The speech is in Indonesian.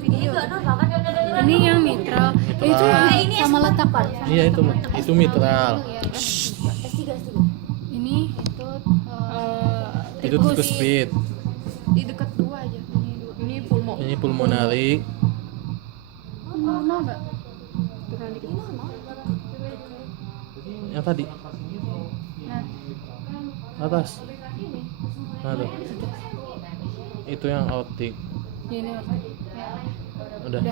video. Ini yang mitral. Itu ini sama letak Pak. Iya itu mitral. Ini Itu tikus speed. Di dekat dua aja. Ini pulmo. Ini pulmonari. normal enggak? Turun dikit. Yang tadi Nah, atas. Nah tuh. Itu yang aortik. ini Udah.